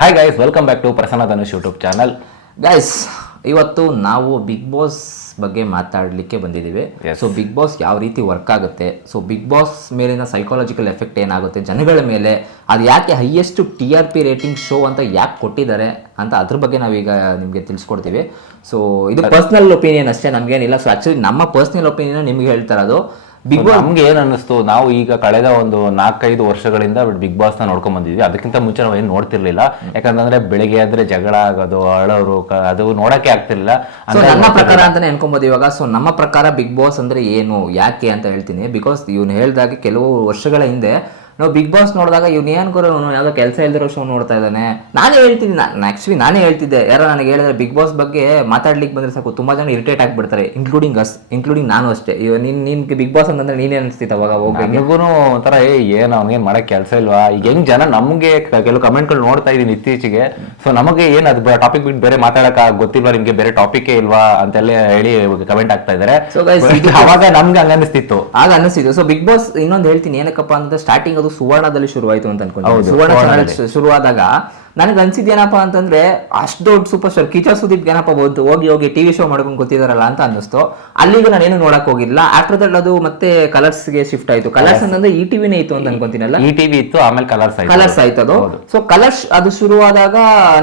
Hi guys welcome back to Prasanna Dhanush YouTube channel guys ಇವತ್ತು ನಾವು big boss ಬಗ್ಗೆ ಮಾತಾಡಲಿಕ್ಕೆ ಬಂದಿದ್ದೀವಿ. ಸೊ ಬಿಗ್ ಬಾಸ್ ಯಾವ ರೀತಿ ವರ್ಕ್ ಆಗುತ್ತೆ? ಸೊ ಬಿಗ್ ಬಾಸ್ ಮೇಲಿನ ಸೈಕಾಲಜಿಕಲ್ ಎಫೆಕ್ಟ್ ಏನಾಗುತ್ತೆ? ಜನಗಳ ಮೇಲೆ ಅದು ಯಾಕೆ highest T R P rating show ಅಂತ ಯಾಕೆ ಕೊಟ್ಟಿದ್ದಾರೆ ಅಂತ ಅದ್ರ ಬಗ್ಗೆ ನಾವೀಗ ನಿಮಗೆ ತಿಳಿಸ್ಕೊಡ್ತೀವಿ. ಸೊ ಇದು ಪರ್ಸ್ನಲ್ ಒಪಿನಿಯನ್ ಅಷ್ಟೇ ನಮಗೇನಿಲ್ಲ. ಸೊ ಆ್ಯಕ್ಚುಲಿ ನಮ್ಮ ಪರ್ಸ್ನಲ್ ಒಪಿನಿಯನ್ ನಿಮ್ಗೆ ಹೇಳ್ತಾ ಇರೋದು. ಬಿಗ್ ಬಾಸ್ ನಮ್ಗೆ ಏನ್ ಅನ್ನಿಸ್ತು? ನಾವು ಈಗ ಕಳೆದ ಒಂದು ನಾಲ್ಕೈದು ವರ್ಷಗಳಿಂದ ಬಿಗ್ ಬಾಸ್ನ ನೋಡ್ಕೊಂಡ್ ಬಂದಿದ್ವಿ. ಅದಕ್ಕಿಂತ ಮುಂಚೆ ನಾವು ಏನು ನೋಡ್ತಿರ್ಲಿಲ್ಲ. ಯಾಕಂತಂದ್ರೆ ಬೆಳಿಗ್ಗೆ ಆದ್ರೆ ಜಗಳ ಆಗೋದು ಅಳೋರು ಅದು ನೋಡಕ್ಕೆ ಆಗ್ತಿರ್ಲಿಲ್ಲ. ನನ್ನ ಪ್ರಕಾರ ಅಂತಾನೆ ಅನ್ಕೊಬೋದು ಇವಾಗ. ಸೊ ನಮ್ಮ ಪ್ರಕಾರ ಬಿಗ್ ಬಾಸ್ ಅಂದ್ರೆ ಏನು ಯಾಕೆ ಅಂತ ಹೇಳ್ತೀನಿ. ಬಿಕಾಸ್ ಇವ್ನು ಹೇಳ್ದಾಗೆ ಕೆಲವು ವರ್ಷಗಳ ಹಿಂದೆ ನಾವು ಬಿಗ್ ಬಾಸ್ ನೋಡಿದಾಗ ಇವ್ನು ಏನ್ ಗುರು ಯಾವುದೋ ಕೆಲಸ ಇಲ್ದಿರೋ ಶೋ ನೋಡ್ತಾ ಇದ್ದಾನೆ. ನಾನೇ ಹೇಳ್ತೀನಿ ನಾನು ಆಕ್ಚುಲಿ ನಾನೇ ಹೇಳ್ತಿದ್ದೆ. ಯಾರೋ ನನಗೆ ಹೇಳಿದ್ರೆ ಬಿಗ್ ಬಾಸ್ ಬಗ್ಗೆ ಮಾತಾಡ್ಲಿಕ್ಕೆ ಬಂದ್ರೆ ಸಾಕು. ತುಂಬಾ ಜನ ಇರಿಟೇಟ್ ಆಗಿಬಿಡ್ತಾರೆ ಇನ್ಕ್ಲೂಡಿಂಗ್ ಅಸ್ ಇನ್ಕ್ಲೂಡಿಂಗ್ ನಾನು ಅಷ್ಟೇ. ಇವಾಗ ನಿನ್ ನಿನ್ಗೆ ಬಿಗ್ ಬಾಸ್ ಅಂತಂದ್ರೆ ನೀನೇ ಅನಿಸ್ತಿತ್ತು ಅವಾಗ ಹೋಗಿ ಒಂಥರ ಏ ಏನು ಅವ್ನಿಗೇನ್ ಮಾಡೋ ಕೆಲಸ ಇಲ್ವಾ? ಈಗ ಹೆಂಗ್ ಜನ ನಮಗೆ ಕೆಲವು ಕಮೆಂಟ್ಗಳು ನೋಡ್ತಾ ಇದ್ದೀನಿ ಇತ್ತೀಚೆಗೆ. ಸೊ ನಮಗೆ ಏನು ಅದು ಟಾಪಿಕ್ ಬಿಟ್ಟು ಬೇರೆ ಮಾತಾಡಕ್ಕೆ ಗೊತ್ತಿಲ್ವಾ? ನಿಮಗೆ ಬೇರೆ ಟಾಪಿಕೇ ಇಲ್ವಾ? ಅಂತೆಲ್ಲ ಹೇಳಿ ಕಮೆಂಟ್ ಆಗ್ತಾ ಇದಾರೆ. ಸೊ guys, But ಅವಾಗ ನಮ್ಗೆ ಹಂಗ ಅನಿಸ್ತಿತ್ತು ಆಗ ಅನಿಸ್ತಿತ್ತು ಸೊ ಬಿಗ್ ಬಾಸ್ ಇನ್ನೊಂದು ಹೇಳ್ತೀನಿ. ಏನಕ್ಕಪ್ಪ ಅಂತ ಸ್ಟಾರ್ಟಿಂಗ್ ಅದು ಸುವರ್ಣದಲ್ಲಿ ಶುರುವಾಯಿತು ಅಂತ ಅನ್ಕೊಂಡು. ಸುವರ್ಣ ಚಾನಲ್ ಶುರುವಾದಾಗ ನನಗೆ ಅನ್ಸಿದ್ದೇನಪ್ಪ ಅಂತಂದ್ರೆ ಅಷ್ಟು ದೊಡ್ಡ ಸೂಪರ್ ಸ್ಟಾರ್ ಕಿಚಾ ಸುದೀಪ್ ಏನಪ್ಪ ಬಂತು. ಹೋಗಿ ಹೋಗಿ ಟಿವಿ ಶೋ ಮಾಡ್ಕೊಂಡು ಕೂತಿದಾರಲ್ಲ ಅಂತ ಅನ್ನಿಸ್ತು. ಅಲ್ಲಿಗೆ ನಾನೇನು ಏನು ನೋಡಕ್ ಹೋಗಿಲ್ಲ. ಆಫ್ಟರ್ ದಟ್ ಅದು ಮತ್ತೆ ಕಲರ್ಸ್ಗೆ ಶಿಫ್ಟ್ ಆಯ್ತು. ಕಲರ್ಸ್ ಅಂತಂದ್ರೆ ಈ ಟಿವಿನೇ ಇತ್ತು ಅಂತ ಅನ್ಕೊಂತೀನಲ್ಲ? ಈ ಟಿವಿ ಇತ್ತು ಆಮೇಲೆ ಕಲರ್ಸ್ ಆಯ್ತು. ಕಲರ್ಸ್ ಆಯ್ತು ಅದು. ಸೊ ಕಲರ್ಸ್ ಅದು ಶುರುವಾದಾಗ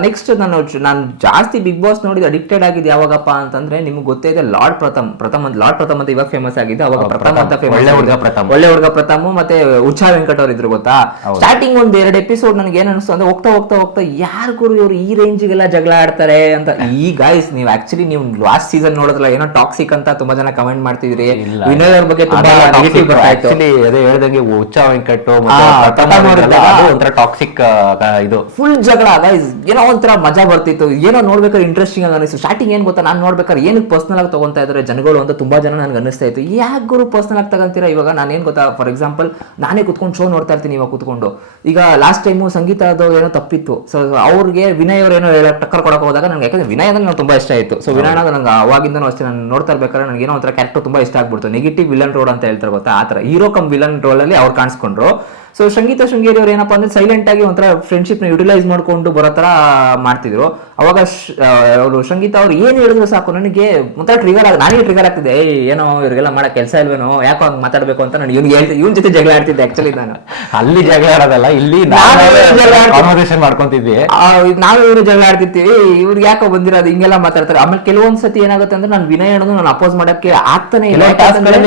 ನೆಕ್ಸ್ಟ್ ನಾನು ನಾನು ಜಾಸ್ತಿ ಬಿಗ್ ಬಾಸ್ ನೋಡಿದ ಅಡಿಕ್ಟೆಡ್ ಆಗಿದೆ ಯಾವಾಗಪ್ಪ ಅಂತಂದ್ರೆ ನಿಮ್ಗೆ ಗೊತ್ತೇ ಇದೆ ಲಾರ್ಡ್ ಪ್ರಥಮ್ ಪ್ರಥಮ್ ಅಂತ ಲಾರ್ಡ್ ಪ್ರಥಮ್ ಅಂತ ಇವಾಗ ಫೇಮಸ್ ಆಗಿದೆ ಅವಾಗ ಪ್ರಥಮ್ ಅಂತ ಫೇಮಸ್ ಒಳ್ಳೆ ಹುಡುಗ ಪ್ರಥಮ್. ಒಳ್ಳೆ ಹುಡುಗ ಪ್ರಥಮ್ ಮತ್ತೆ ಉಚ್ಚಾ ವೆಂಕಟ್ ಅವ್ರ ಇದ್ರು ಗೊತ್ತಾ ಸ್ಟಾರ್ಟಿಂಗ್ ಒಂದ್ ಎರಡು ಎಪಿಸೋಡ್ ನನಗೆ ಏನ್ ಅನಿಸ್ತು ಅಂದ್ರೆ ಹೋಗ್ತಾ ಹೋಗ್ತಾ ಹೋಗ್ತಾ ಯಾರು ಗುರು ಇವರು ಈ ರೇಂಜಿಗೆಲ್ಲ ಜಗಳ ಆಡ್ತಾರೆ ಅಂತ? ಈ ಗಾಯ್ಸ್ ನೀವು ಆಕ್ಚುಲಿ ನೀವು ಲಾಸ್ಟ್ ಸೀಸನ್ ನೋಡಿದ್ರಲ್ಲ ಏನೋ ಟಾಕ್ಸಿಕ್ ಅಂತ ತುಂಬಾ ಜನ ಕಮೆಂಟ್ ಮಾಡ್ತಿದ್ರಿ. ವಿನಯ್ ಅವ್ರ ಬಗ್ಗೆ ತುಂಬಾ ನೆಗೆಟಿವ್ ಬರ್ತಾ ಆಕ್ಚುಲಿ ಅದೇ ಹೇಳ್ದಂಗೆ ಉಚ್ಚ ವೆಂಕಟ್ಟು ಒಂಥರ ಟಾಕ್ಸಿಕ್ ಇದು. ಫುಲ್ ಜಗಳ ಗೈಸ್ ಏನೋ ಒಂಥರ ಮಜಾ ಬರ್ತಿತ್ತು. ಏನೋ ನೋಡ್ಬೇಕಾದ್ರೆ ಇಂಟ್ರೆಸ್ಟಿಂಗ್ ಆಗಿ ಅನಿಸ್ತು ಸ್ಟಾರ್ಟಿಂಗ್ ಏನ್ ಗೊತ್ತಾ? ನಾನು ನೋಡ್ಬೇಕಾದ್ರೆ ಏನಕ್ಕೆ ಪರ್ಸನಲ್ ಆಗಿ ತಗೊಂತಾ ಇದಾರೆ ಜನಗಳು ಅಂತ ತುಂಬಾ ಜನ ನನಗೆ ಅನಿಸ್ತಾ ಇತ್ತು. ಯಾಕೆ ಗುರು ಪರ್ಸನಲ್ ಆಗಿ ತಗೊಂತೀರಾ? ಇವಾಗ ನಾನು ಏನ್ ಗೊತ್ತಾ? ಫಾರ್ ಎಕ್ಸಾಂಪಲ್ ನಾನೇ ಕುತ್ಕೊಂಡು ಶೋ ನೋಡ್ತಾ ಇರ್ತೀನಿ ಇವಾಗ ಕುತ್ಕೊಂಡು. ಈಗ ಲಾಸ್ಟ್ ಟೈಮು ಸಂಗೀತ ಅದು ಏನೋ ತಪ್ಪಿತ್ತು. ಸೊ ಅವ್ರಿಗೆ ವಿನಯ್ ಅವ್ರು ಏನೋ ಹೇಳಕ್ ಟಕ್ಕರ್ ಕೊಡಕ್ ಹೋದಾಗ ನನಗೆ, ಯಾಕಂದ್ರೆ ವಿನಯ್ ಅಂದ್ರೆ ನಂಗೆ ತುಂಬಾ ಇಷ್ಟ ಆಯಿತು. ಸೊ ವಿನಯ್ ಅನ್ನೋದು ನಂಗೆ ಅವಾಗಿಂದನೂ ಅಷ್ಟೇ, ನಾನು ನೋಡ್ತಾ ಇರ್ಬೇಕಾದ್ರೆ ನನಗೆ ಏನೋ ಒಂಥರ ಕ್ಯಾರೆಕ್ಟರ್ ತುಂಬಾ ಇಷ್ಟ ಆಗ್ಬಿಡ್ತು. ನೆಗೆಟಿವ್ ವಿಲನ್ ರೋಡ್ ಅಂತ ಹೇಳ್ತಾರೆ ಗೊತ್ತಾ? ಆ ಥರ. ಹೀರೋ ಕಮ್ ವಿಲನ್ ರೋಲ್ ಅಲ್ಲಿ ಅವ್ರು ಕಾಣಿಸ್ಕೊಂಡ್ರು. ಸೊ ಸಂಗೀತ ಶೃಂಗೇರಿ ಅವ್ರು ಏನಪ್ಪಾ ಅಂದ್ರೆ ಸೈಲೆಂಟ್ ಆಗಿ ಒಂಥರ ಫ್ರೆಂಡ್ಶಿಪ್ನ ಯುಟಿಲೈಸ್ ಮಾಡ್ಕೊಂಡು ಬರೋ ತರ ಮಾಡ್ತಿದ್ರು. ಅವಾಗ ಅವರು ಸಂಗೀತ ಅವ್ರು ಏನ್ ಹೇಳಿದ್ರು ಸಾಕು ನನಗೆ ಒಂಥರ ಟ್ರಿಗರ್ ಆಗ ನಾನೇ ಟ್ರಿಗರ್ ಆಗ್ತಿದೆ ಏ ಏನೋ ಇವ್ರಿಗೆಲ್ಲ ಮಾಡಕ್ ಕೆಲಸ ಇಲ್ವೇನೋ ಯಾಕೋ ಹಂಗ್ ಮಾತಾಡ್ಬೇಕು ಅಂತ ನಾನು ಇವ್ನಿಗೆ ಹೇಳ್ತಿದ್ದೆ ಇವ್ನ ಜೊತೆ ಜಗಳ ಆಡ್ತಿದ್ದೆ ಆಕ್ಚುಲಿ ನಾನು. ಅಲ್ಲಿ ಜಗಳ ಆಡೋದಲ್ಲ ಇಲ್ಲಿ. ಕಾನ್ವರ್ಸೇಷನ್ ಮಾಡ್ಕೊಂತಿದ್ವಿ. ಆ, ನಾವು ಇವ್ರು ಜಗಳ ಆಡ್ತಿರ್ತೀವಿ ಇವ್ರಿಗೆ ಯಾಕೋ ಬಂದಿರೋದು ಹಿಂಗೆಲ್ಲ ಮಾತಾಡ್ತಾರೆ. ಆಮೇಲೆ ಕೆಲವೊಂದ್ ಸತಿ ಏನಾಗುತ್ತೆ ಅಂದ್ರೆ ನಾನು ವಿನಯ್ ಹೇಳೋದು ನಾನು ಅಪೋಸ್ ಮಾಡಕ್ಕೆ ಆಗ್ತಾನೆ ಇಲ್ಲ. ಯಾಕಂದ್ರೆ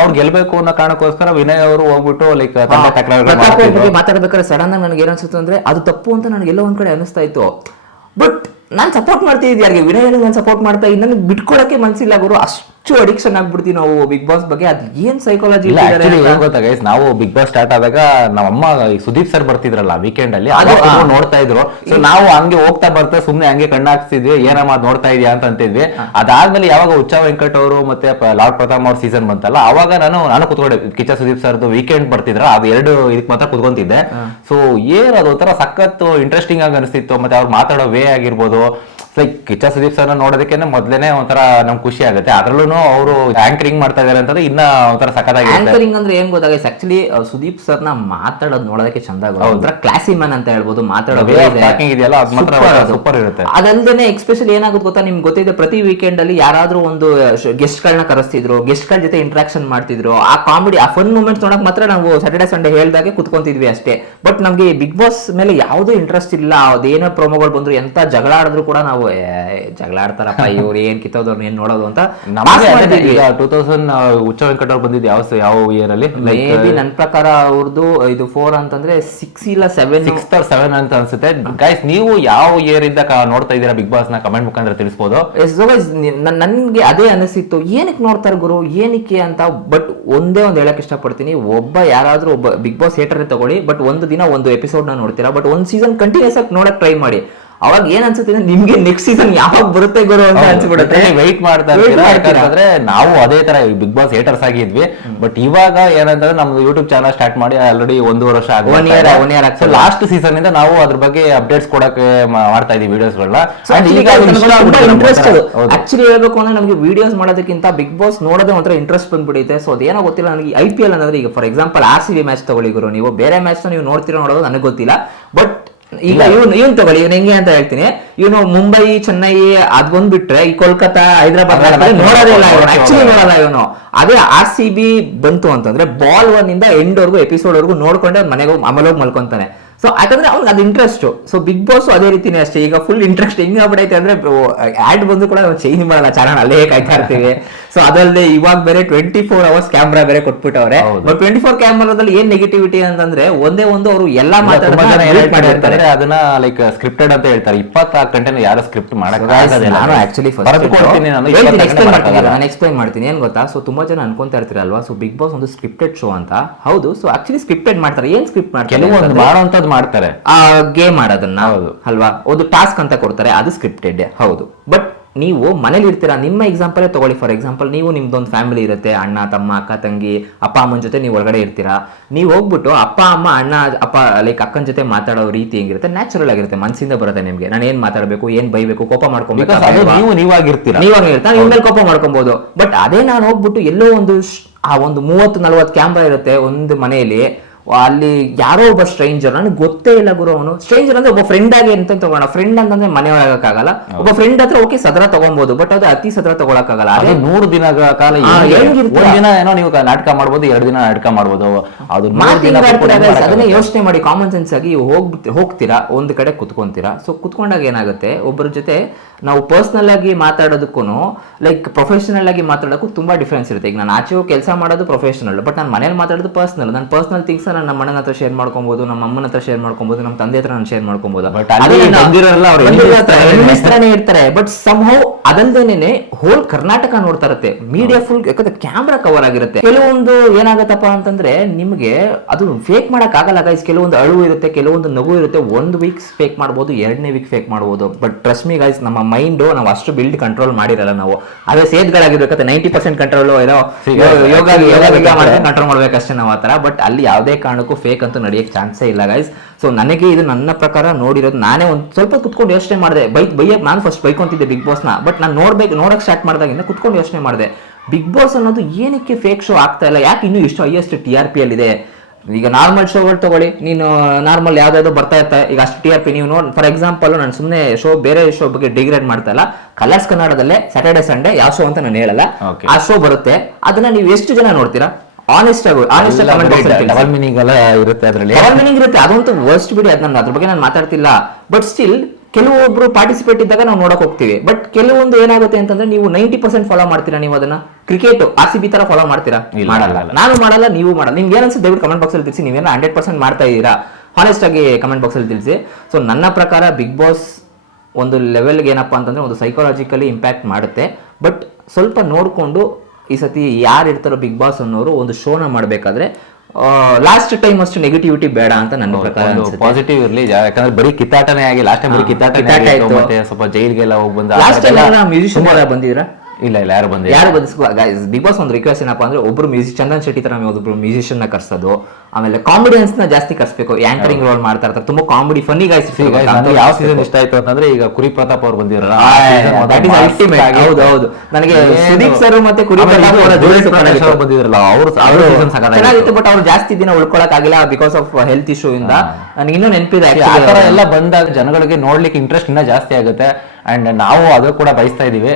ಅವ್ರು ಗೆಲ್ಬೇಕು ಅನ್ನೋ ಕಾರಣಕ್ಕೋಸ್ಕರ ವಿನಯ್ ಅವರು ಹೋಗ್ಬಿಟ್ಟು ಲೈಕ್ ತಕರಾರು ಪ್ರತಾಪ್ ಬಗ್ಗೆ ಮಾತಾಡ್ಬೇಕಾದ್ರೆ ಸಡನ್ ಆಗಿ ನನಗೆ ಏನನ್ಸುತ್ತೆ ಅಂದ್ರೆ ಅದು ತಪ್ಪು ಅಂತ ನನಗೆ ಎಲ್ಲೋ ಒಂದ್ ಕಡೆ ಅನಿಸ್ತಾ ಇತ್ತು. ಬಟ್ ನಾನ್ ಸಪೋರ್ಟ್ ಮಾಡ್ತಿದ್ದೆ ಯಾರಿಗೆ ವಿನಯ್ ನಾನು ಸಪೋರ್ಟ್ ಮಾಡ್ತಾ ಇದ್ದ. ನನಗೆ ಬಿಟ್ಕೊಳಕ್ಕೆ ಮನಸ್ಸಿಲ್ಲ ಗುರು. ಅಷ್ಟು ಅಡಿಕ್ಷನ್ ಆಗ್ಬಿಡ್ತೀವಿ ನಾವು ಬಿಗ್ ಬಾಸ್ ಬಗ್ಗೆ. ಅದು ಏನು ಸೈಕಾಲಜಿ ಗೊತ್ತಾ ಗೈಸ್ ನಾವು ಬಿಗ್ ಬಾಸ್ ಸ್ಟಾರ್ಟ್ ಆದಾಗ ನಮ್ಮ ಅಮ್ಮ ಸುದೀಪ್ ಸರ್ ಬರ್ತಿದ್ರಲ್ಲ ವೀಕೆಂಡ್ ಅಲ್ಲಿ. ನೋಡ್ತಾ ಇದ್ರು. ಸೊ ನಾವು ಹಂಗೆ ಹೋಗ್ತಾ ಬರ್ತಾ ಸುಮ್ಮನೆ ಹಂಗೆ ಕಣ್ಣಾಕ್ಸಿದ್ವಿ ಏನಮ್ಮ ಅದ್ ನೋಡ್ತಾ ಇದೀಯಾ ಅಂತ ಅಂತಿದ್ವಿ. ಅದಾದ್ಮೇಲೆ ಯಾವಾಗ ಉಚ್ಚ ವೆಂಕಟ್ ಅವರು ಮತ್ತೆ ಲಾರ್ಡ್ ಪ್ರತಾಪ್ ಅವ್ರ ಸೀಸನ್ ಬಂತಲ್ಲ ಅವಾಗ ನಾನು ನಾನು ಕುತ್ಕೊಂಡೆ. ಕಿಚ್ಚ ಸುದೀಪ್ ಸರ್ದು ವೀಕೆಂಡ್ ಬರ್ತಿದ್ರ. ಅದು ಎರಡು ಇದಕ್ಕೆ ಮಾತ್ರ ಕುತ್ಕೊಂತಿದ್ದೆ. ಸೊ ಏನ್ ಅದು ಒಂಥರ ಸಖತ್ ಇಂಟ್ರೆಸ್ಟಿಂಗ್ ಆಗಿ ಅನಿಸ್ತಿತ್ತು. ಮತ್ತೆ ಅವ್ರು ಮಾತಾಡೋ ವೇ ಆಗಿರ್ಬೋದು. 说 ಲೈಕ್ ಕಿಚ್ಚ ಸುದೀಪ್ ಸರ್ನ ನೋಡೋದಕ್ಕೆ ಮೊದ್ಲೇನೆ ಒಂಥರ ನಮ್ಗೆ ಖುಷಿ ಆಗುತ್ತೆ. ಅದ್ರಲ್ಲೂ ಅವರು ಆಂಕರಿಂಗ್ ಮಾಡ್ತಾ ಇದಾರೆ ಅಂತಂದ್ರೆ ಇನ್ನ ಒಂಥರ ಸಖತ್ತಾಗಿರುತ್ತೆ. ಆಂಕರಿಂಗ್ ಅಂದ್ರೆ ಏನ್ ಗೊತ್ತಾಗ ಆಕ್ಚುಲಿ ಸುದೀಪ್ ಸರ್ನ ಮಾತಾಡೋದು ನೋಡೋದಕ್ಕೆ ಚಂದ. ಒಂಥರ ಕ್ಲಾಸಿ ಮ್ಯಾನ್ ಅಂತ ಹೇಳ್ಬೋದು ಮಾತಾಡೋದು ಇದೆಯಲ್ಲ, ಅದ್ ಮಾತ್ರ ಸೂಪರ್ ಇರುತ್ತೆ. ಅದಲ್ದೇನೆ ಎಕ್ಸ್ಪೆಷಲಿ ಏನಾಗುತ್ತೆ ಗೊತ್ತಾ? ನಿಮ್ಗೆ ಗೊತ್ತಿದೆ ಪ್ರತಿ ವೀಕೆಂಡ್ ಅಲ್ಲಿ ಯಾರಾದ್ರೂ ಒಂದು ಗೆಸ್ಟ್ ಗಳನ್ನ ಕರೆಸ್ತಿದ್ರು ಗೆಸ್ಟ್ಗಳ ಜೊತೆ ಇಂಟ್ರಾಕ್ಷನ್ ಮಾಡ್ತಿದ್ರು. ಆ ಕಾಮಿಡಿ ಆ ಫನ್ ಮೂಮೆಂಟ್ಸ್ ನೋಡಕ್ ಮಾತ್ರ ನಾವು ಸ್ಯಾಟರ್ಡೆ ಸಂಡೇ ಹೇಳ್ದಾಗೆ ಕುತ್ಕೊಂತಿದ್ವಿ ಅಷ್ಟೇ. ಬಟ್ ನಮ್ಗೆ ಬಿಗ್ ಬಾಸ್ ಮೇಲೆ ಯಾವುದೂ ಇಂಟ್ರೆಸ್ಟ್ ಇಲ್ಲ ಅದೇನೋ ಪ್ರೊಮೋಗಳು ಬಂದ್ರು ಎಂತ ಜಗಳ ಆಡಿದ್ರು ಕೂಡ ನಾವು ಜಗಳ ಆಡ್ತಾರಪ್ಪ ಇವ್ರು ಏನ್ ಕಿತ್ತೋದವ್ರು ಏನ್ ನೋಡೋದು ಅಂತ ನಮಗೆ. ಈಗ ಟೂ ತೌಸಂಡ್ ಉಚ್ಚಾರಣೆ ಕಟ್ಟೋರ್ ಬಂದಿದ್ದು ಯಾವ ಯಾವ ಇಯರ್ ಅಲ್ಲಿ? ನನ್ ನನ್ನ ಪ್ರಕಾರ ಅವ್ರದ್ದು ಇದು ಫೋರ್ ಅಂತಂದ್ರೆ ಸಿಕ್ಸ್ ಇಲ್ಲ ಸೆವೆನ್ ಸಿಕ್ಸ್ ಆರ್ ಸೆವೆನ್ ಅಂತ ಅನ್ಸುತ್ತೆ. ಗೈಸ್ ನೀವು ಯಾವ ಇಯರ್ ಇಂದ ನೋಡ್ತಾ ಇದ್ದೀರಾ ಬಿಗ್ ಬಾಸ್ನ ಕಮೆಂಟ್ ಮುಖಾಂತರ ತಿಳಿಸಬಹುದು ನನ್ಗೆ ಅದೇ ಅನಿಸಿತ್ತು. ಏನಕ್ಕೆ ನೋಡ್ತಾರೆ ಗುರು ಏನಕ್ಕೆ ಅಂತ ಬಟ್ ಒಂದೇ ಒಂದು ಹೇಳಕ್ ಇಷ್ಟಪಡ್ತೀನಿ. ಒಬ್ಬ ಯಾರಾದ್ರೂ ಒಬ್ಬ ಬಿಗ್ ಬಾಸ್ ಥಿಯೇಟರ್ ತಗೊಳ್ಳಿ ಬಟ್ ಒಂದು ದಿನ ಒಂದು ಎಪಿಸೋಡ್ನ ನೋಡ್ತೀರಾ. ಬಟ್ ಒಂದು ಸೀಸನ್ ಕಂಟಿನ್ಯೂಸ್ ಆಗಿ ನೋಡಕ್ ಟ್ರೈ ಮಾಡಿ. ಅವಾಗ ಏನ್ ಅನ್ಸುತ್ತೆ ಅಂದ್ರೆ ನಿಮ್ಗೆ ನೆಕ್ಸ್ಟ್ ಸೀಸನ್ ಯಾವಾಗ ಬರುತ್ತೆ ಗುರು ಅಂತ ಅನ್ಸ್ಬಿಡುತ್ತೆ. ವೆಯ್ಟ್ ಮಾಡ್ತೀರಾ. ನಾವು ಅದೇ ತರ ಬಿಗ್ ಬಾಸ್ ಹೇಟರ್ಸ್ ಆಗಿದ್ವಿ ಬಟ್ ಇವಾಗ ಏನಂತಂದ್ರೆ ನಮ್ದು ಯೂಟ್ಯೂಬ್ ಚಾನಲ್ ಸ್ಟಾರ್ಟ್ ಮಾಡಿ ಆಲ್ರೆಡಿ ಒಂದು ವರ್ಷ ಒನ್ ಇಯರ್ ಒನ್ ಇಯರ್ ಆಗ್ತದೆ. ಲಾಸ್ಟ್ ಸೀಸನ್ ಇಂದ ನಾವು ಅದ್ರ ಬಗ್ಗೆ ಅಪ್ಡೇಟ್ಸ್ ಕೊಡಕ್ಕೆ ಮಾಡ್ತಾ ಇದೀವಿ ಇಂಟ್ರೆಸ್ಟ್ ಆಕ್ಚುಲಿ ಹೇಳ್ಬೇಕು ಅಂದ್ರೆ ನಮಗೆ ವಿಡಿಯೋಸ್ ಮಾಡೋದಕ್ಕಿಂತ ಬಿಗ್ ಬಾಸ್ ನೋಡೋದೇ ಒಂಥರ ಇಂಟ್ರೆಸ್ಟ್ ಬಂದ್ಬಿಡುತ್ತೆ ಸೊ ಅದೇನೋ ಗೊತ್ತಿಲ್ಲ ನನಗೆ ಐ ಪಿ ಎಲ್ ಅನ್ನೋದ್ರೆ ಈಗ for example R C B match ತಗೊಳ್ಳಿ ಗುರು. ನೀವು ಬೇರೆ ಮ್ಯಾಚ್ ನೀವು ನೋಡ್ತೀರೋ ನೋಡೋದು ನನಗೆ ಗೊತ್ತಿಲ್ಲ. ಬಟ್ ಈಗ ಇವನು ಇವನ್ ತಗೊಳ್ಳಿ ಇವನ್ ಹೆಂಗೆ ಅಂತ ಹೇಳ್ತೀನಿ. ಇವನು ಮುಂಬೈ ಚೆನ್ನೈ ಅದ್ ಬಂದ್ಬಿಟ್ರೆ ಈ ಕೋಲ್ಕತಾ ಹೈದರಾಬಾದ್ ನೋಡೋದಿಲ್ಲ ಇವನು. ಆಕ್ಚುಲಿ ನೋಡಲ್ಲ ಇವನು. ಅದೇ ಆರ್ ಸಿ ಬಿ ಬಂತು ಅಂತಂದ್ರೆ ಬಾಲ್ ಒನ್ ಇಂದ ಎಂಡ್ ವರ್ಗು ಎಪಿಸೋಡ್ ವರ್ಗು ನೋಡ್ಕೊಂಡೆ ಮನೆಗೆ ಹೋಗಿ ಆಮೇಲೆ ಹೋಗಿ ಮಲ್ಕೊಂತಾನೆ. ಸೊ ಯಾಕಂದ್ರೆ ಅವ್ರಿಗೆ ಅದು ಇಂಟ್ರೆಸ್ಟ್ ಸೊ ಬಿಗ್ ಬಾಸ್ ಅದೇ ರೀತಿನೇ ಅಷ್ಟೇ. ಈಗ ಫುಲ್ ಇಂಟ್ರೆಸ್ಟ್ ಹೆಂಗ್ ಆಗ್ಬಿಡೈತೆ ಅಂದ್ರೆ ಆಡ್ ಬಂದು ಕೂಡ ಚೇಂಜ್ ಮಾಡಲ್ಲ. ಚಾನಲ್ ಅಲ್ಲೇ ಕಾಯ್ತಾ ಇರ್ತೀವಿ. ಸೊ ಅದಲ್ಲದೆ ಇವಾಗ ಬೇರೆ ಟ್ವೆಂಟಿ ಫೋರ್ ಅವರ್ಸ್ ಕ್ಯಾಮ್ರಾ ಬೇರೆ ಕೊಟ್ಬಿಟ್ಟವ್ರೆ. ಬಟ್ ಟ್ವೆಂಟಿ ಫೋರ್ ಕ್ಯಾಮ್ರಾದಲ್ಲಿ ಏನ್ ನೆಗೆಟಿವಿಟಿ ಅಂತಂದ್ರೆ ಒಂದೇ ಒಂದು ಅವರು ಎಲ್ಲಾ ಮಾತಾಡ್ತಾರೆ ಅದನ್ನ ಲೈಕ್ ಸ್ಕ್ರಿಪ್ಟೆಡ್ ಅಂತ ಹೇಳ್ತಾರೆ. ಇಪ್ಪತ್ತಾರು ಗಂಟೆ ಯಾರು ಸ್ಕ್ರಿಪ್ಟ್ ಮಾಡಕ್ಕೆ ನಾನು ಎಕ್ಸ್ಪ್ಲೈನ್ 24 ಮಾಡ್ತೀನಿ ಏನ್ ಗೊತ್ತಾ? ಸೊ ತುಂಬಾ ಜನ ಅನ್ಕೊಂತಾ ಇರ್ತೀರಲ್ವಾ? ಸೊ ಬಿಗ್ ಬಾಸ್ ಒಂದು ಸ್ಕ್ರಿಪ್ಟೆಡ್ ಶೋ ಅಂತ. ಹೌದು ಸೊ ಆಕ್ಚುಲಿ ಸ್ಕ್ರಿಪ್ಟೆಡ್ ಮಾಡ್ತಾರೆ. ಏನ್ ಸ್ಕ್ರಿಪ್ಟ್ ಮಾಡ್ತಾರೆ ಮಾಡ್ತಾರೆ. ಆ ಗೇಮ್ ಆಡೋದನ್ನ ಹೌದು. ಅಲ್ವಾ? ಒಂದು ಟಾಸ್ಕ್ ಅಂತ ಕೊಡ್ತಾರೆ ಅದು ಸ್ಕ್ರಿಪ್ಟೆಡ್ ಹೌದು. ಬಟ್ ನೀವು ಮನೇಲಿ ಇರ್ತೀರಾ? ನಿಮ್ಮ ಎಕ್ಸಾಂಪಲೇ ತಗೊಳ್ಳಿ. ಫಾರ್ ಎಕ್ಸಾಂಪಲ್ ನೀವು ನಿಮ್ದೊಂದು ಫ್ಯಾಮಿಲಿ ಇರುತ್ತೆ. ಅಣ್ಣ ತಮ್ಮ ಅಕ್ಕ ತಂಗಿ ಅಪ್ಪ ಅಮ್ಮನ ಜೊತೆ ನೀವು ಒಳಗಡೆ ಇರ್ತೀರಾ? ನೀವು ಹೋಗ್ಬಿಟ್ಟು ಅಪ್ಪ ಅಮ್ಮ ಅಣ್ಣ ಅಪ್ಪ ಲೈಕ್ ಅಕ್ಕನ ಜೊತೆ ಮಾತಾಡೋ ರೀತಿ ಹೆಂಗಿರುತ್ತೆ? ನ್ಯಾಚುರಲ್ ಆಗಿರುತ್ತೆ. ಮನಸ್ಸಿಂದ ಬರುತ್ತೆ ನಿಮಗೆ. ನಾನು ಏನ್ ಮಾತಾಡಬೇಕು? ಏನ್ ಬೈಬೇಕು? ಕೋಪ ಮಾಡ್ಕೊಬೇಕು? ನೀವು ನೀವಾಗಿರ್ತೀರ? ನೀವಾಗ ನಿಮ್ಮ ಮೇಲೆ ಕೋಪ ಮಾಡ್ಕೊಬಹುದು ಬಟ್ ಅದೇ ನಾನು ಹೋಗ್ಬಿಟ್ಟು ಎಲ್ಲೋ ಒಂದು ಆ ಒಂದು ಮೂವತ್ತು ನಲ್ವತ್ತು ಕ್ಯಾಮ್ರಾ ಇರುತ್ತೆ ಒಂದು ಮನೆಯಲ್ಲಿ. ಅಲ್ಲಿ ಯಾರೋ ಒಬ್ಬ ಸ್ಟ್ರೇಂಜರ್ ನನಗೆ ಗೊತ್ತೇ ಇಲ್ಲ ಗುರು ಅವನು. ಸ್ಟ್ರೇಂಜರ್ ಅಂದ್ರೆ ಒಬ್ಬ ಫ್ರೆಂಡ್ ಆಗಿ ಅಂತ ತಗೋಣ ಫ್ರೆಂಡ್ ಅಂತಂದ್ರೆ ಮನೆ ಒಳಗಾಗಲ್ಲ ಒಬ್ಬ ಫ್ರೆಂಡ್ ಹತ್ರ ಓಕೆ ಸದ್ರ ತಗೊಬಹುದು ಬಟ್ ಅದು ಅತಿ ಸದ್ರ ತಗೊಳಕ್ಕಾಗಲ್ಲ. ಅದು ನೂರು ದಿನಗಳ ಕಾಲ ದಿನ ಏನೋ ನೀವು ನಾಟಕ ಮಾಡ್ಬೋದು ಎರಡು ದಿನ ನಾಟಕ ಮಾಡ್ಬೋದು. ಅದು ಅದನ್ನ. ಯೋಚನೆ ಮಾಡಿ ಕಾಮನ್ ಸೆನ್ಸ್ ಆಗಿ ಹೋಗ್ಬಿಟ್ಟು ಹೋಗ್ತೀರಾ? ಒಂದ್ ಕಡೆ ಕುತ್ಕೊಂತೀರಾ? ಸೊ ಕುತ್ಕೊಂಡಾಗ ಏನಾಗುತ್ತೆ? ಒಬ್ಬರ ಜೊತೆ ನಾವು ಪರ್ಸನಲ್ ಆಗಿ ಮಾತಾಡೋದಕ್ಕೂ ಲೈಕ್ ಪ್ರೊಫೆಷನಲ್ ಆಗಿ ಮಾತಾಡೋಕ್ಕೂ ತುಂಬಾ ಡಿಫ್ರೆನ್ಸ್ ಇರುತ್ತೆ. ಈಗ ನಾನು ಆಚೆ ಕೆಲಸ ಮಾಡೋದು ಪ್ರೊಫೆಷನಲ್ ಬಟ್ ನಾನು ಮನೇಲಿ ಮಾತಾಡೋದು ಪರ್ಸನಲ್ ನನ್ನ ಪರ್ಸನಲ್ ಥಿಂಗ್ಸ್ ನನ್ನ ನಮ್ಮ ಅಣ್ಣನ ಹತ್ರ ಶೇರ್ ಮಾಡ್ಕೊಬಹುದು ನಮ್ಮ ಅಮ್ಮನ ಹತ್ರ ಶೇರ್ ಮಾಡ್ಕೊಬಹುದು ನಮ್ಮ ತಂದೆ ಹತ್ರ ನಾನು ಶೇರ್ ಮಾಡ್ಕೊಬಹುದು ಇರ್ತಾರೆ. ಬಟ್ ಸಮ್ ಹೌ ಅದಲ್ದೇನೆ ಹೋಲ್ ಕರ್ನಾಟಕ ನೋಡ್ತಾ ಇರುತ್ತೆ. ಮೀಡಿಯಾ ಫುಲ್ ಯಾಕಂದ್ರೆ ಕ್ಯಾಮ್ರಾ ಕವರ್ ಆಗಿರುತ್ತೆ. ಕೆಲವೊಂದು ಏನಾಗತ್ತಪ್ಪ ಅಂತಂದ್ರೆ ನಿಮಗೆ ಅದು ಫೇಕ್ ಮಾಡಕ್ ಆಗಲ್ಲ ಗೈಸ್ ಕೆಲವೊಂದು ಅಳು ಇರುತ್ತೆ ಕೆಲವೊಂದು ನಗು ಇರುತ್ತೆ. ಒಂದು ವೀಕ್ ಫೇಕ್ ಮಾಡ್ಬೋದು ಎರಡನೇ ವೀಕ್ ಫೇಕ್ ಮಾಡ್ಬೋದು. ಬಟ್ ಟ್ರಸ್ಟ್ ಮೀ ಗೈಸ್ ನಮ್ಮ ಮೈಂಡ್ ನಾವು ಅಷ್ಟು ಬಿಲ್ಡ್ ಕಂಟ್ರೋಲ್ ಮಾಡಿರಲ್ಲ ನಾವು. ಅದೇ ಸೇದ್ಗಳಾಗಿರ್ಬೇಕಂದ್ರೆ ನೈಂಟಿ ಪರ್ಸೆಂಟ್ ಕಂಟ್ರೋಲ್ ಏನೋ ಯೋಗ ಕಂಟ್ರೋಲ್ ಮಾಡ್ಬೇಕಷ್ಟೇ ನಾವು ಆ ಥರ. ಬಟ್ ಅಲ್ಲಿ ಯಾವುದೇ ಕಾರಣಕ್ಕೂ ಫೇಕ್ ಅಂತೂ ನಡೆಯಕ್ಕೆ ಚಾನ್ಸೇ ಇಲ್ಲ ಗೈಸ್ ಸೊ ನನಗೆ ಇದು ನನ್ನ ಪ್ರಕಾರ ನೋಡಿರೋದು ನಾನೇ ಒಂದು ಸ್ವಲ್ಪ ಕುತ್ಕೊಂಡು ಯೋಚನೆ ಮಾಡಿದೆ. ಬೈಕ್ ಬೈಯಕ್ಕೆ ನಾನು ಫಸ್ಟ್ ಬೈಕೊಂತಿದ್ದೆ ಬಿಗ್ ಬಾಸ್ನ ಬಟ್ ನಾನು ನೋಡ್ಬೇಕು ನೋಡೋಕೆ ಸ್ಟಾರ್ಟ್ ಮಾಡಿದಾಗಿಂದ ಕುತ್ಕೊಂಡು ಯೋಚನೆ ಮಾಡಿದೆ. ಬಿಗ್ ಬಾಸ್ ಅನ್ನೋದು ಏನಕ್ಕೆ ಫೇಕ್ ಶೋ ಆಗ್ತಾ ಇಲ್ಲ? ಯಾಕೆ ಇನ್ನೂ ಇಷ್ಟು ಹೈಯೆಸ್ಟ್ ಟಿ ಆರ್ ಪಿ ಅಲ್ಲಿದೆ? ಈಗ ನಾರ್ಮಲ್ ಶೋಗಳು ತಗೊಳ್ಳಿ. ನೀನು ನಾರ್ಮಲ್ ಯಾವ್ದಾದ್ರು ಬರ್ತಾ ಇರ್ತಾ. ಈಗ ಅಷ್ಟು ಟಿ ಆರ್ ಪಿ ನೀವು ನೋಡಿ ಫಾರ್ ಎಕ್ಸಾಂಪಲ್ ನಾನು ಸುಮ್ಮನೆ ಶೋ ಬೇರೆ ಶೋ ಬಗ್ಗೆ ಡಿಗ್ರೇಡ್ ಮಾಡ್ತಾ ಇಲ್ಲ. ಕಲರ್ಸ್ ಕನ್ನಡದಲ್ಲೇ ಸ್ಯಾಟರ್ಡೆ ಸಂಡೇ ಯಾವ ಶೋ ಅಂತ ನಾನು ಹೇಳಲ್ಲ. ಆ ಶೋ ಬರುತ್ತೆ. ಅದನ್ನ ನೀವು ಎಷ್ಟು ಜನ ನೋಡ್ತೀರಾ? ಆನೆಸ್ಟ್ ಆಗಿ ಆನೆಸ್ಟ್ ಡಬಲ್ ಮೀನಿಂಗ್ ಎಲ್ಲ ಇರುತ್ತೆ ಅದರಲ್ಲಿ. ಡಬಲ್ ಮೀನಿಂಗ್ ಇರುತ್ತೆ ಅದಂತೂ ವರ್ಸ್ಟ್ ಬಿಡಿ ಅದು ನಾನು ಅದ್ರ ಬಗ್ಗೆ ನಾನು ಮಾತಾಡ್ತಿಲ್ಲ. ಬಟ್ ಸ್ಟಿಲ್ ಕೆಲವೊಬ್ರು ಪಾರ್ಟಿಸಿಪೇಟ್ ಇದ್ದಾಗ ನಾವು ನೋಡಕ್ ಹೋಗ್ತೀವಿ. ಬಟ್ ಕೆಲವೊಂದು ಏನಾಗುತ್ತೆ ಅಂತಂದ್ರೆ ನೀವು ನೈಂಟಿ ಪರ್ಸೆಂಟ್ ಫಾಲೋ ಮಾಡ್ತೀರಾ ನೀವು ಅದನ್ನ? ಕ್ರಿಕೆಟ್ ಆರ್ ಸಿ ಬಿ ತರ ಫಾಲೋ ಮಾಡ್ತೀರಾ? ಮಾಡಲ್ಲ. ನಾನು ಮಾಡಲ್ಲ ನೀವು ಮಾಡಲ್ಲ. ನಿಮ್ಗೆ ಏನನ್ಸುತ್ತೆ ದಯವಿಟ್ಟು ಕಮೆಂಟ್ ಬಾಕ್ಸ್ ಅಲ್ಲಿ ತಿಳಿಸಿ ನೀವೇನ ಹಂಡ್ರೆಡ್ ಪರ್ಸೆಂಟ್ ಮಾಡ್ತಾ ಇದ್ದೀರಾ? ಹಾನೆಸ್ಟ್ ಆಗಿ ಕಮೆಂಟ್ ಬಾಕ್ಸ್ ಅಲ್ಲಿ ತಿಳಿಸಿ. ಸೊ ನನ್ನ ಪ್ರಕಾರ ಬಿಗ್ ಬಾಸ್ ಒಂದು ಲೆವೆಲ್ಗೆ ಏನಪ್ಪಾ ಅಂತಂದ್ರೆ ಒಂದು ಸೈಕಾಲಜಿಕಲಿ ಇಂಪ್ಯಾಕ್ಟ್ ಮಾಡುತ್ತೆ. ಬಟ್ ಸ್ವಲ್ಪ ನೋಡಿಕೊಂಡು ಈ ಸತಿ ಯಾರು ಇರ್ತಾರೋ ಬಿಗ್ ಬಾಸ್ ಅನ್ನೋರು ಒಂದು ಶೋನ ಮಾಡಬೇಕಾದ್ರೆ ಲಾಸ್ಟ್ ಟೈಮ್ ಅಷ್ಟು ನೆಗೆಟಿವಿಟಿ ಬೇಡ ಅಂತ ನನ್ನ ಪ್ರಕಾರ ಪಾಸಿಟಿವ್ ಇರಲಿ. ಯಾಕಂದ್ರೆ ಬರೀ ಕಿತ್ತಾಟನೇ ಆಗಿ ಲಾಸ್ಟ್ ಟೈಮ್ ಬರೀ ಕಿತ್ತಾಟ ಸ್ವಲ್ಪ ಜೈಲ್ಗೆಲ್ಲ ಹೋಗಿ ಬಂದ ಲಾಸ್ಟ್ ಟೈಮ್ ಮ್ಯೂಸಿಷಿಯನ್ ಬಂದಿದ್ರಾ ಇಲ್ಲ ಇಲ್ಲ ಯಾರು ಬಂದ ಯಾರು ಬಂದಿಸ್ಕೊ ಬಿಗ್ ಬಾಸ್ ಒಂದು ರಿಕ್ವೆಸ್ಟ್ ಏನಪ್ಪಾ ಅಂದ್ರೆ ಒಬ್ರು ಮ್ಯೂಸಿಕ್ ಚಂದನ್ ಶೆಟ್ಟಿ ತರ ಒಬ್ರು ಮ್ಯೂಸಿಷಿಯನ್ನ ಕರ್ಸೋದು ಆಮೇಲೆ ಕಾಮಿಡಿಯನ್ಸ್ನ ಜಾಸ್ತಿ ಕರ್ಸಬೇಕು. ಆಂಕರಿಂಗ್ ರೋಲ್ ಮಾಡ್ತಾ ಇರ್ತಾರೆ. ತುಂಬಾ ಕಾಮಿಡಿ ಫನ್ನಿ ಗೈಸ್ ಯಾವ ಸೀಸನ್ ಇಷ್ಟ ಆಯ್ತು ಅಂತಂದ್ರೆ ಈಗ ಕುರಿ ಪ್ರತಾಪ್ ಅವ್ರು ಬಂದಿರಲ್ಲ. ಹೌದು ಹೌದು. ನನಗೆ ಸುದೀಪ್ ಸರ್ ಮತ್ತೆ ಕುರಿ ಪ್ರತಾಪ್. ಬಂದಿದ್ರಲ್ಲ ಅವ್ರು ಚೆನ್ನಾಗಿತ್ತು ಬಟ್ ಅವ್ರು ಜಾಸ್ತಿ ದಿನ ಉಳ್ಕೊಳಕ್ ಆಗಿಲ್ಲ ಬಿಕಾಸ್ ಆಫ್ ಹೆಲ್ತ್ ಇಶ್ಯೂ ಇಂದ ನನಗೆ ಇನ್ನೂ ನೆನಪಿದೆ ಆ ತರ ಎಲ್ಲ ಬಂದಾಗ ಜನಗಳಿಗೆ ನೋಡ್ಲಿಕ್ಕೆ ಇಂಟ್ರೆಸ್ಟ್ ಇನ್ನ ಜಾಸ್ತಿ ಆಗುತ್ತೆ. ಅಂಡ್ ನಾವು ಅದು ಕೂಡ ಬಯಸ್ತಾ ಇದೀವಿ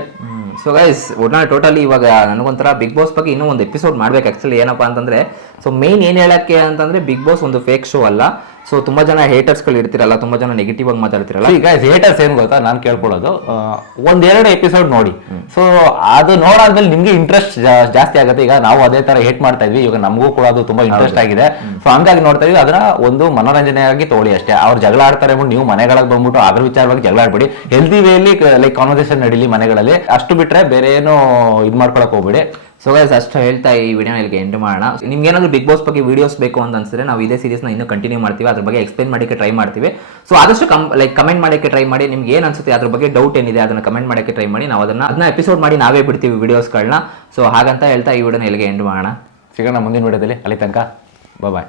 ಸೊ ಗೈಸ್ ಒಟ್ನಲ್ಲಿ ಟೋಟಲಿ ಇವಾಗ, ನನಗೊಂಥರ ಬಿಗ್ ಬಾಸ್ ಬಗ್ಗೆ ಇನ್ನೂ ಒಂದು ಎಪಿಸೋಡ್ ಮಾಡ್ಬೇಕು ಆ್ಯಕ್ಚುಲಿ ಏನಪ್ಪ ಅಂತಂದರೆ ಸೊ ಮೇನ್ ಏನು ಹೇಳೋಕ್ಕೆ ಅಂತಂದರೆ ಬಿಗ್ ಬಾಸ್ ಒಂದು ಫೇಕ್ ಶೋ ಅಲ್ಲ. ಸೊ ತುಂಬಾ ಜನ ಹೇಟರ್ಸ್ಗಳು ಗಳು ಇರ್ತಿರಲ್ಲ ತುಂಬಾ ಜನ ನೆಗೆಟಿವ್ ಆಗಿ ಮಾತಾಡ್ತಿರಲ್ಲ. ಈಗ ಹೇಟರ್ಸ್ ಏನ್ ಗೊತ್ತಾ? ನಾನು ಕೇಳ್ಕೊಳ್ಳೋದು. ಒಂದೆರಡು ಎಪಿಸೋಡ್ ನೋಡಿ. ಸೊ ಅದು ನೋಡಾದ್ಮೇಲೆ ನಿಮ್ಗೆ ಇಂಟ್ರೆಸ್ಟ್ ಜಾಸ್ತಿ ಆಗುತ್ತೆ. ಈಗ ನಾವು ಅದೇ ತರ ಹೇಟ್ ಮಾಡ್ತಾ ಇದ್ವಿ. ಇವಾಗ ನಮಗೂ ಕೂಡ ಅದು ತುಂಬಾ ಇಂಟ್ರೆಸ್ಟ್ ಆಗಿದೆ. ಸೊ ಹಂಗಾಗಿ ನೋಡ್ತಾ ಇದ್ವಿ. ಅದನ್ನ ಒಂದು ಮನೋರಂಜನೆಯಾಗಿ ತಗೊಳ್ಳಿ ಅಷ್ಟೇ. ಅವ್ರು ಜಗಳ ಆಡ್ತಾರೆ ನೀವು ಮನೆಗಳಿಗೆ ಬಂದ್ಬಿಟ್ಟು ಅದ್ರ ವಿಚಾರವಾಗಿ ಜಗಳ ಆಡ್ಬೇಡಿ. ಹೆಲ್ದಿ ವೇಲಿ ಲೈಕ್ ಕಾನ್ವರ್ಸೇಷನ್ ನಡೀಲಿ ಮನೆಗಳಲ್ಲಿ. ಅಷ್ಟು ಬಿಟ್ರೆ ಬೇರೆ ಏನು ಇದು ಮಾಡ್ಕೊಳಕ್ ಹೋಗ್ಬೇಡಿ. ಸೊ ಗೈಸ್ ಅಷ್ಟು ಹೇಳ್ತಾ ಈ ವಿಡಿಯೋನ ಇಲ್ಲಿಗೆ ಎಂಡ್ ಮಾಡೋಣ. ನಿಮ್ಗೆ ಏನಾದ್ರು ಬಿಗ್ ಬಾಸ್ ಬಗ್ಗೆ ವಿಡಿಯೋಸ್ ಬೇಕು ಅಂತ ಅನ್ಸಿದ್ರೆ ನಾವು ಇದೇ ಸೀರೀಸ್ನ ಇನ್ನೂ ಕಂಟಿನ್ಯೂ ಮಾಡ್ತೀವಿ. ಅದ್ರ ಬಗ್ಗೆ ಎಕ್ಸ್ಪ್ಲೈನ್ ಮಾಡೋಕ್ಕೆ ಟ್ರೈ ಮಾಡ್ತೀವಿ. ಸೊ ಆದಷ್ಟು ಕಮ್ ಲೈಕ್ ಕಮೆಂಟ್ ಮಾಡೋಕ್ಕೆ ಟ್ರೈ ಮಾಡಿ. ನಿಮ್ಗೆ ಏನು ಅನ್ಸುತ್ತೆ ಅದ್ರ ಬಗ್ಗೆ ಡೌಟ್ ಏನಿದೆ ಅದನ್ನು ಕಮೆಂಟ್ ಮಾಡೋಕ್ಕೆ ಟ್ರೈ ಮಾಡಿ. ನಾವು ಅದನ್ನು ಅದನ್ನ ಎಪಿಸೋಡ್ ಮಾಡಿ ನಾವೇ ಬಿಡ್ತೀವಿ ವೀಡಿಯೋಸ್ಗಳನ್ನ ಸೊ ಹಾಗಂತ ಹೇಳ್ತಾ ಈ ವಿಡಿಯೋನ ಇಲ್ಲಿಗೆ ಎಂಡ್ ಮಾಡೋಣ. ಸಿಗೋಣ ಮುಂದಿನ ವಿಡಿಯೋದಲ್ಲಿ ಅಲ್ಲಿ ತನಕ ಬಾಯ್